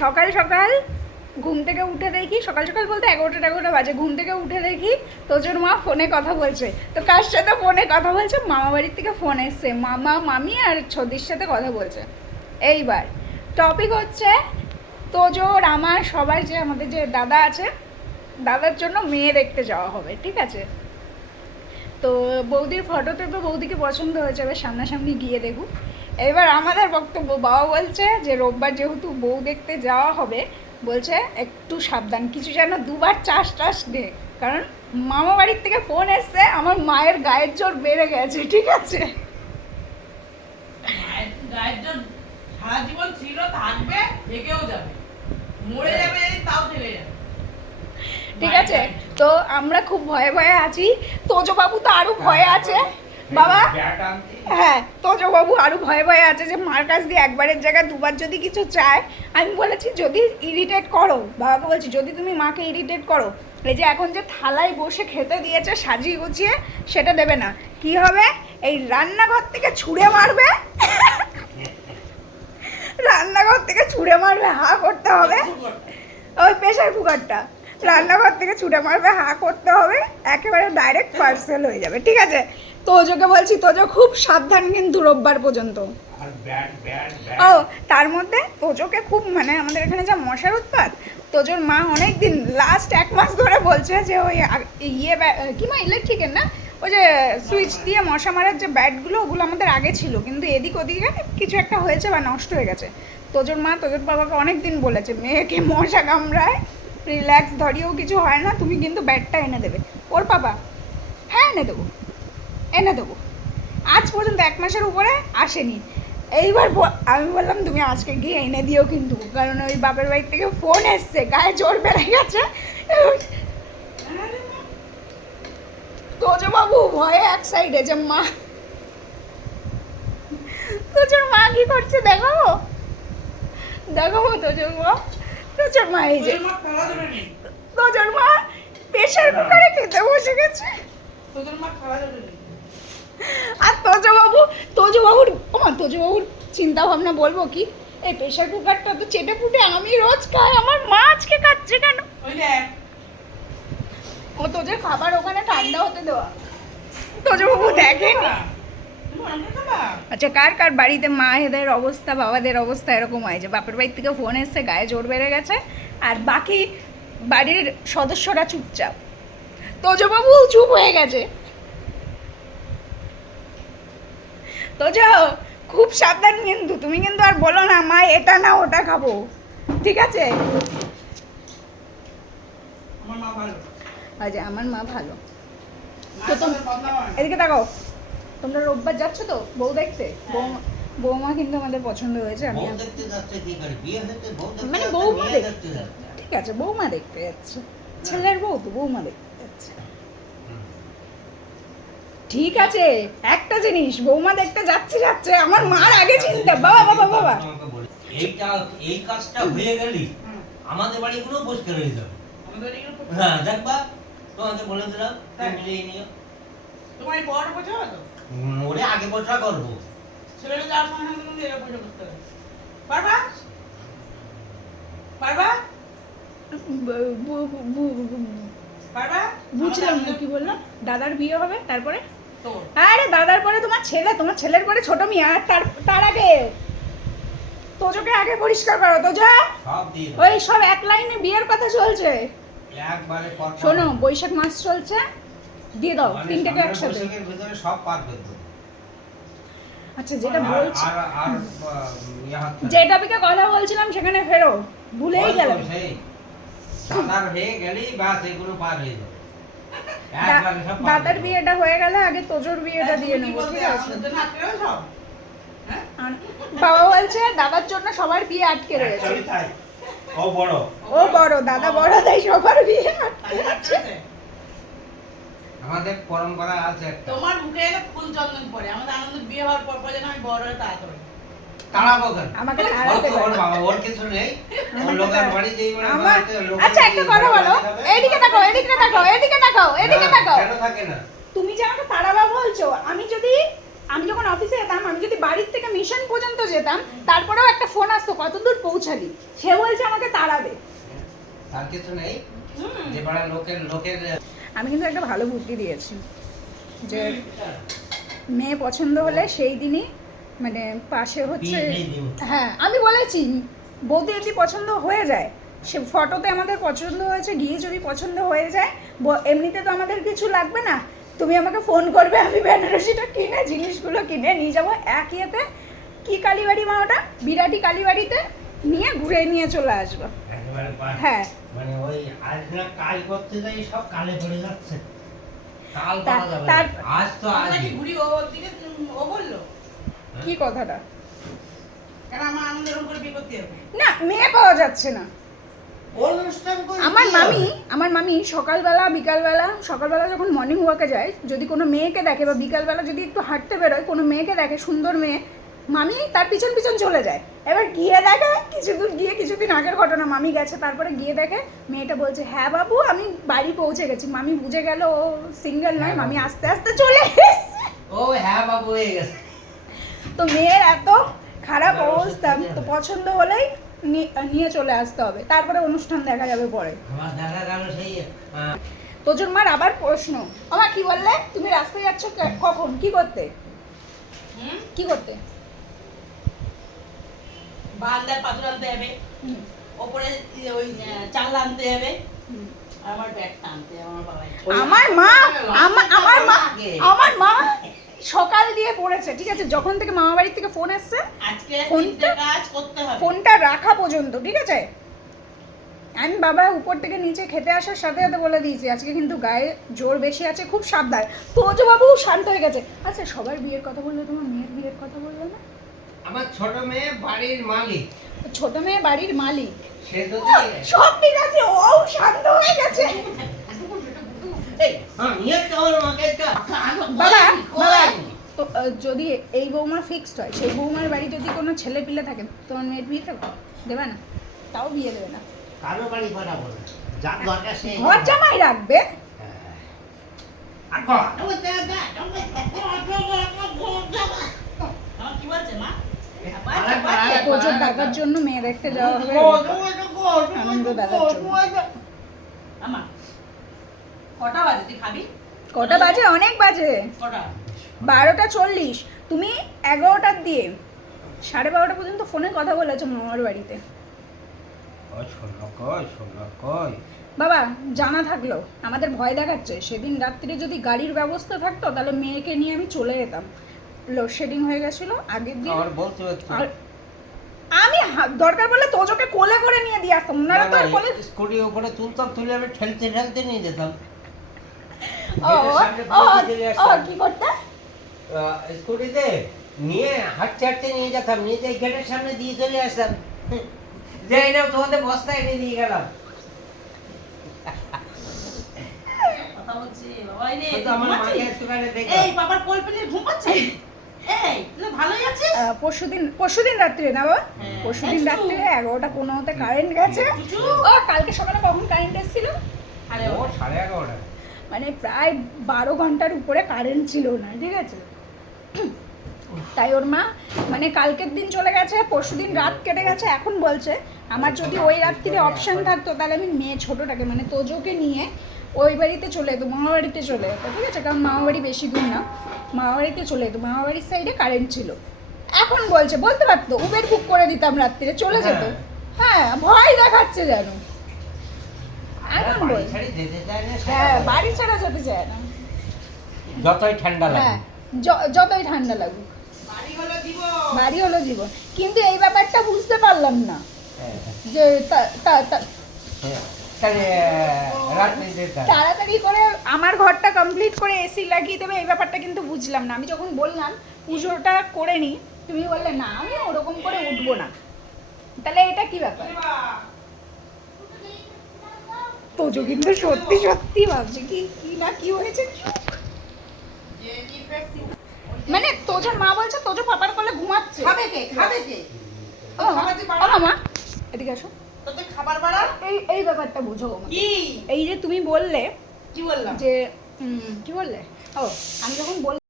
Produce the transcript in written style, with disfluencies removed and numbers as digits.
সকাল সকাল ঘুম থেকে উঠে দেখি, সকাল সকাল বলতে 11টা বাজে, ঘুম থেকে উঠে দেখি তোজোর মা ফোনে কথা বলছে। তো কার সাথে ফোনে কথা বলছে? মামা বাড়ির থেকে ফোন এসছে, মামা মামি আর ছদির সাথে কথা বলছে। এইবার টপিক হচ্ছে তোজোর আমার সবার, যে আমাদের যে দাদা আছে, দাদার জন্য মেয়ে দেখতে যাওয়া হবে, ঠিক আছে? তো বৌদির ফটোতে তো বৌদিকে পছন্দ হয়েছে, এবার সামনাসামনি গিয়ে দেখুক। এবার আমাদের বক্তব্য, বাবা বলছে যে রোববার যেহেতু বউ দেখতে যাওয়া হবে, বলছে একটু সাবধান, কিছু যেন দুবার চাষ টাস নে, কারণ মামা বাড়ির থেকে ফোন এসছে, আমার মায়ের গায়ের জোর বেড়ে গেছে, ঠিক আছে? গায়ের জোর সারা জীবন ছিল, থাকবে, থেকেও যাবে, মরে যাবে তাও থেকে যাবে, ঠিক আছে? তো আমরা খুব ভয়ে ভয়ে আছি, তোজবাবু তো আরও ভয়ে আছে বাবা। হ্যাঁ, তোজবাবু আরও ভয়ে ভয়ে আছে যে মার কাছ দিয়ে একবারের জায়গায় দুবার যদি কিছু চায়। আমি বলেছি যদি ইরিটেট করো, বাবাকে বলছি যদি তুমি মাকে ইরিটেট করো, এই যে এখন যে থালায় বসে খেতে দিয়েছে সাজিয়ে গুছিয়ে, সেটা দেবে না। কি হবে? এই রান্নাঘর থেকে ছুঁড়ে মারবে, রান্নাঘর থেকে ছুঁড়ে মারবে, হা করতে হবে। ওই প্রেশার কুকারটা রান্নাঘর থেকে ছুটে মারবে, হা করতে হবে, একেবারে ডাইরেক্ট পার্সেল হয়ে যাবে, ঠিক আছে? তোজোকে বলছি, তোজো খুব সাবধান কিন্তু রোববার পর্যন্ত। ও তার মধ্যে তোজোকে খুব, মানে আমাদের এখানে যা মশার উৎপাত, তোজোর মা অনেক দিন, লাস্ট 1 মাস ধরে বলছে যে ওই ইয়ে কি মা, ইলেকট্রিকের না, ওই যে সুইচ দিয়ে মশা মারার যে ব্যাটগুলো, ওগুলো আমাদের আগে ছিল, কিন্তু এদিক ওদিকে কিছু একটা হয়েছে বা নষ্ট হয়ে গেছে। তোজোর মা তোজোর বাবাকে অনেক দিন বলেছে মেয়েকে মশা কামড়ায়, রিল্যাক্স ধরিয়েও কিছু হয় না, তুমি কিন্তু ব্যাটটা এনে দেবে। ওর বাবা হ্যাঁ এনে দেবো, এনে দেবো। আজ পর্যন্ত 1 মাসের উপরে আসেনি। এইবার আমি বললাম তুমি আজকে গিয়ে এনে দিও কিন্তু, কারণ ওই বাপের বাড়ির থেকে ফোন এসছে, গায়ে জোর বেড়ে গেছে। তোজো বাবু ভয়ে এক সাইডে, যে মা, তোজোর মা কি করছে দেখাবো, দেখাবো তোজোর মা, তোজোর মা এই যে, তোজোর মা প্রেশার কুকারে খেতে বসে গেছে। আর তোজবাবুর চিন্তা ভাবনা বলবো কি, এই প্রেশার কুকারটা তো চেটে পুটে আমি রোজ খাই, আমার মা আজকে খাচ্ছে কেন? ও তোজের খাবার ওখানে ঠান্ডা হতে দেওয়া, তোজবাবু দেখেনি। আচ্ছা, কার কার বাড়িতে মায়েদের অবস্থা, বাবাদের অবস্থা এরকম হয় যে বাপের বাড়ির থেকে ফোন এসছে, গায়ে জোর বেড়ে গেছে, আর বাকি বাড়ির সদস্যরা চুপচাপ, তোজবাবু চুপ হয়ে গেছে। তোজো খুব সাবধান কিন্তু, তুমি কিন্তু আর বলো না মা এটা না ওটা খাবো, ঠিক আছে? আচ্ছা, আমার মা ভালো। তো এদিকে তাকাও, তোমরা রোববার যাচ্ছ তো বউ দেখতে? বৌমা কিন্তু আমাদের পছন্দ হয়েছে। আমি মানে বৌমা দেখতে, ঠিক আছে, বৌমা দেখতে যাচ্ছে, ছেলের বউ তো বৌমা দেখতে যাচ্ছে, ঠিক আছে? একটা জিনিস, বৌমা দেখতে যাচ্ছে, আমার মার আগে চিন্তা, বাবা বাবা বাবা, এইটা এই কাজটা হয়ে গেলি আমাদের বাড়িগুলো বসতে রয়ে যাবে। হ্যাঁ দেখবা, তোমাকে বলে দিলাম মিলিয়ে নিও। তোমার বড় বোঝা তো ওরে আগে বসা করবো, ছেলেটা যাওয়ার সময় তুমি এরা পয়সা করতে হবে, পারবা পারবা পারবা? বুঝলাম না কি বললাম। দাদার বিয়ে হবে তারপরে? তোর আরে দাদার পরে তোমার ছেলে, তোমার ছেলের পরে ছোট মেয়ে, আর তার আগে তোজোকে আগে পরিষ্কার করো। তোজো সব দিয়ে ওই সব এক লাইনে বিয়ের কথা চলছে। একবারে পর শোনো, বৈশাখ মাস চলছে, দিয়ে দাও তিনটেকে একসাথে। বৈশাখের ভিতরে সব পারবে তো। আচ্ছা, যেটা বলছি, আর যে টপিকে কথা বলছিলাম সেখানে ফেরো, ভুলেই গেলাম। দাদার হয়ে গেলেই বাস এগুলো পার হয়ে যাবে। একবারে সব পার দাদার হয়ে যাবে। বিয়েটা হয়ে গেলে আগে তোজোর বিয়েটা দিয়ে নেবো, ঠিক আছে? বাবা বলছে দাদার জন্য সবার বিয়ে আটকে রয়েছে। Actually তাই। ও বড়। ও বড়, দাদা বড়, তাই সবার বিয়ে আটকে আছে। আমাদের পরম্পরা আছে একটা। তোমার মুখে এলে ফুল চন্দন পড়ে, আমাদের আনন্দ বিয়ে হওয়ার পর যেন আমি বড় হয়ে তাড়াতাড়ি তাড়াবো কেন? আমাকে ওর তাড়াতে তো ওর পারে। বাবা, ওর কিছু নেই। ওর লোকের বাড়ি যেই মানে আমার বাড়িতে লোকের আচ্ছা, একটা যেই কথা বাড়ি বলো, যাবে। এইদিকে তাকাও, এদিকে তাকাও, এদিকে তাকাও, এদিকে না, তাকাও। কেন থাকে না? তুমি যে আমাকে তাড়াবা বলছো, আমি যদি আমি যখন অফিসে যেতাম, আমি যদি বাড়ির থেকে মিশন পর্যন্ত যেতাম, তারপরেও একটা ফোন আসতো কতদূর পৌঁছালি, সে বলছে আমাকে তাড়াবে। তার কিছু নেই, যে পাড়া লোকের আমি কিন্তু একটা ভালো বুদ্ধি দিয়েছি যে মেয়ে পছন্দ হলে সেই দিনই মানে পাশে হচ্ছে, হ্যাঁ আমি বলেছি বৌদি যদি পছন্দ হয়ে যায়, সে ফটোতে আমাদের পছন্দ হয়েছে, গিয়ে যদি পছন্দ হয়ে যায়, এমনিতে তো আমাদের কিছু লাগবে না, তুমি আমাকে ফোন করবে, আমি বেনারসিটা কিনে জিনিসগুলো কিনে নিয়ে যাবো এক ইয়েতে, কি কালীবাড়ি মা ওটা, বিরাটি কালীবাড়িতে নিয়ে ঘুরে নিয়ে চলে আসবো। হ্যাঁ মানে ওই আজ না কাল করতে যাই সব কালে পড়ে যাচ্ছে, কাল তা- করা যাবে তার- না। আজ তো আজ আমরা কি ঘুরি ওর দিকে, ও বললো কি কথাটা, কেন আমার আনন্দ এরকম করে বিয়ে করতে হবে? না মেয়ে পাওয়া যাচ্ছে না। অনুষ্ঠান করে আমার কি মামি হবে? আমার মামি সকালবেলা বিকালবেলা, সকালবেলা যখন মর্নিং ওয়াকে যায়, যদি কোনো মেয়েকে দেখে বা বিকালবেলা যদি একটু হাঁটতে বেরোয়, কোনো মেয়েকে দেখে সুন্দর মেয়ে, মামি তার পিছন পিছন চলে যায়। এবার গিয়ে দেখে কিছু দূর গিয়ে, কিছুদিন আগের ঘটনা, মামি গেছে, তারপরে গিয়ে দেখে মেয়েটা বলছে হ্যাঁ বাবু আমি বাড়ি পৌঁছে গেছি। মামি বুঝে গেল ও সিঙ্গেল নয়, মামি আস্তে আস্তে চলে এসেছে। ও হ্যাঁ বাবু হয়ে গেছে। তো মেয়ের এত খারাপ অবস্থা, তো পছন্দ হলেই নিয়ে চলে আসতে হবে, তারপরে অনুষ্ঠান দেখা যাবে পরে। আমার দেখা গেল সেই তোজোর মার আবার প্রশ্ন, আমার কি বললে তুমি রাস্তায় যাচ্ছ কখন, কি করতে, হুম? কি করতে? বারান্দায় পাথর আনতে হবে, ওপরে ওই চাল আনতে হবে, আর আমার ব্যাগটা আনতে হবে, আমার বাবাই। আমার মা আমার মা সকাল দিয়ে পড়েছে, ঠিক আছে, যখন থেকে মামা বাড়ির থেকে ফোন এসছে, আজকে ফোনটা- তিনটে কাজ করতে হবে। ফোনটা রাখা পর্যন্ত, ঠিক আছে, আমি বাবা উপর থেকে নিচে খেতে আসার সাথে সাথে বলে দিয়েছি আজকে কিন্তু গায়ে জোর বেশি আছে, খুব সাবধান। তোজো বাবু শান্ত হয়ে গেছে। আচ্ছা সবার বিয়ের কথা বললে, তোমার মেয়ের বিয়ের কথা বললে না? আমার ছোট মেয়ে বাড়ির মালিক, ছোট মেয়ে বাড়ির মালিক, সে তো সব ঠিক আছে, ও শান্ত হয়ে গেছে। বাবা বাবা তো যদি এই বৌমা ফিক্সড হয়, সেই বৌমার বাড়ি যদি কোনো ছেলে পিলে থাকে, তোমার মেয়ের বিয়ে দেবে না? তাও বিয়ে দেবে না, কারো বাড়ি ভাড়া বলে যার দরকার সে ঘর জামাই রাখবে। আমার কি বলছে মা? তোজোর দাদার জন্য মেয়ে দেখতে যাওয়া হবে, আনন্দ দাদার জন্য। আমা কটা বাজে তুই খাবি? কটা বাজে? অনেক বাজে, কটা? 12:40। তুমি 11টার দিয়ে 12:30 পর্যন্ত ফোনে কথা বলেছো মামার বাড়িতে। বাবা জানা থাকলো, আমাদের ভয় দেখাচ্ছে, সেদিন রাত্রে যদি গাড়ির ব্যবস্থা থাকতো তাহলে মেয়েকে নিয়ে আমি চলে যেতাম, লোডশেডিং হয়ে গেছিলো আগের দিন। আর আমি দরকার পড়লে তোজোকে কোলে করে নিয়ে দিয়ে আসতাম, ওনারা তো আর কোলে। স্কুটির উপরে তুলতাম, তুলে আমি ঠেলতে ঠেলতে নিয়ে যেতাম। ও গেটের সামনে ও বসে চলে ও আসতাম। কি করতে? স্কুটিতে নিয়ে হাঁটতে হাঁটতে নিয়ে যেতাম, নিয়ে যাই গেটের সামনে দিয়ে চলে আসতাম, যাই না তোমাদের বস্তা এনে দিয়ে গেলাম। কথা বলছি বাবাই রে, শুধু আমার মাকে একটুখানি দেখো। এই বাবার কোল পেলে ঘুম পাচ্ছে? এই তুই ভালোই আছিস? পরশুদিন রাত্রে না বাবা, হ্যাঁ। পরশুদিন এই রাত্রে চুচু। 11:15 কারেন্ট গেছে। চুচু। ও কালকে সকালে কখন কারেন্ট এসেছিল? আরে ও 11:30। মানে প্রায় 12 ঘন্টার উপরে কারেন্ট ছিল না, ঠিক আছে, তাই ওর মা মানে কালকের দিন চলে গেছে, পরশুদিন রাত কেটে গেছে, এখন বলছে আমার যদি ওই রাত্রিরে অপশন থাকতো তাহলে আমি মেয়ে ছোটোটাকে মানে তোজোকে নিয়ে ওই বাড়িতে চলে যেত, মামা বাড়িতে চলে যেত, ঠিক আছে, কারণ মামা বাড়ি বেশি দূর না, মামা বাড়িতে চলে যেত, মামা বাড়ির সাইডে কারেন্ট ছিল। এখন বলছে বলতে পারতো উবের বুক করে দিতাম রাত্রিরে, চলে যেত। হ্যাঁ ভয় দেখাচ্ছে যেন, এখন বল। বাড়ি ছাড়ি যেতে চায় না, সেটা হ্যাঁ বলে। বাড়ি ছাড়া যেতে চায় না, যতই ঠান্ডা লাগে। হ্যাঁ যতই ঠান্ডা লাগুক, বাড়ি হলো জীবন। বাড়ি হলো জীবন। কিন্তু এই ব্যাপারটা বুঝতে পারলাম না হ্যাঁ, যে হ্যাঁ। তাহলে রাত্রে যেতে হয়। তাড়াতাড়ি করে আমার ঘরটা কমপ্লিট করে এসি লাগিয়ে দেবে, এই ব্যাপারটা কিন্তু বুঝলাম না। আমি যখন বললাম পুজোটা করে নি, তুমি বললে না আমি ওরকম করে উঠবো না, তাহলে এটা কি ব্যাপার? তোজো কিন্তু সত্যি সত্যি ভাবছে কি কি না কি হয়েছে, যে ইনফেক্ট মানে তোজোর মা বলছে তোজো পাপার কোলে ঘুমাচ্ছে। খাবে কে? খাবে কে? ও মামা এদিকে আসো, তোদের খাবার বাড়া এই ব্যাপারটা বুঝো গো মা। কি? এই যে তুমি বললে কি বললাম? যে কি বললে, ও আমি যখন বললাম